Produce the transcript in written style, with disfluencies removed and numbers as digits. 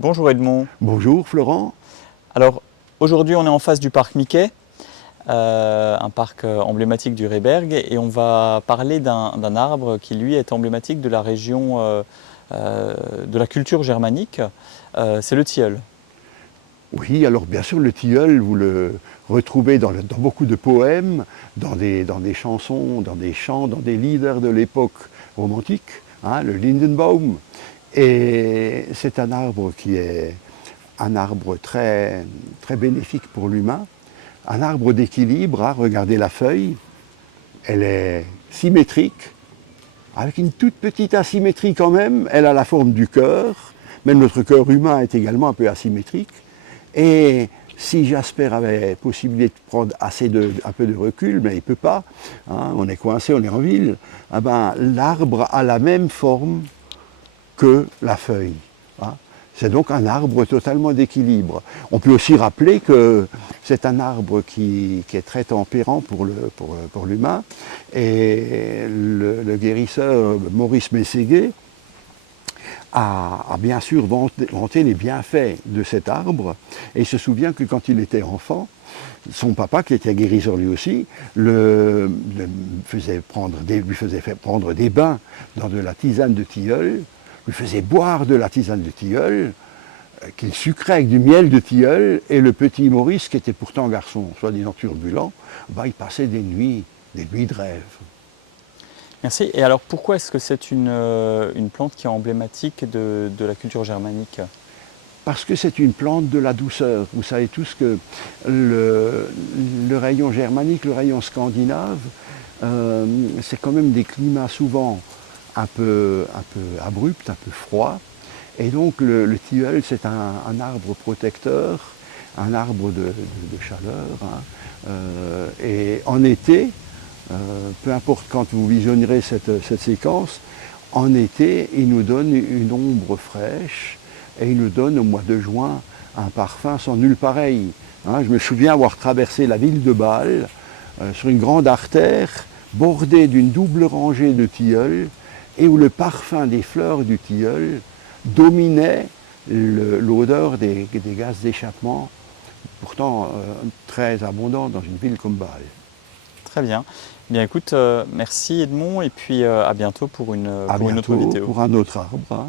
Bonjour Edmond. Bonjour Florent. Alors aujourd'hui on est en face du parc Mickey, un parc emblématique du Rehberg, et on va parler d'un arbre qui lui est emblématique de la région de la culture germanique, c'est le tilleul. Oui, alors bien sûr le tilleul, vous le retrouvez dans beaucoup de poèmes, dans des chansons, dans des chants, dans des lieder de l'époque romantique, hein, le Lindenbaum. Et c'est un arbre qui est un arbre très, très bénéfique pour l'humain, un arbre d'équilibre, hein, regardez la feuille, elle est symétrique, avec une toute petite asymétrie quand même, elle a la forme du cœur, même notre cœur humain est également un peu asymétrique. Et si Jasper avait possibilité de prendre un peu de recul, mais il ne peut pas, hein, on est coincé, on est en ville, eh ben, l'arbre a la même forme que la feuille. Hein. C'est donc un arbre totalement d'équilibre. On peut aussi rappeler que c'est un arbre qui est très tempérant pour l'humain. Et le guérisseur Maurice Mességuet a bien sûr vanté les bienfaits de cet arbre. Et il se souvient que quand il était enfant, son papa, qui était guérisseur lui aussi, lui faisait prendre des bains dans de la tisane de tilleul, lui faisait boire de la tisane de tilleul, qu'il sucrait avec du miel de tilleul, et le petit Maurice, qui était pourtant un garçon soi-disant turbulent, il passait des nuits de rêve. Merci. Et alors pourquoi est-ce que c'est une plante qui est emblématique de la culture germanique? Parce que c'est une plante de la douceur. Vous savez tous que le rayon germanique, le rayon scandinave, c'est quand même des climats souvent un peu abrupts, un peu froids. Et donc le tilleul, c'est un arbre protecteur, un arbre de chaleur. Hein. Et en été, peu importe quand vous visionnerez cette séquence, en été, il nous donne une ombre fraîche et il nous donne au mois de juin un parfum sans nul pareil. Hein, je me souviens avoir traversé la ville de Bâle sur une grande artère bordée d'une double rangée de tilleuls et où le parfum des fleurs du tilleul dominait l'odeur des gaz d'échappement, pourtant très abondants dans une ville comme Bâle. Très bien. Bien écoute, merci Edmond, et puis à bientôt pour une autre vidéo. Pour un autre arbre. Hein.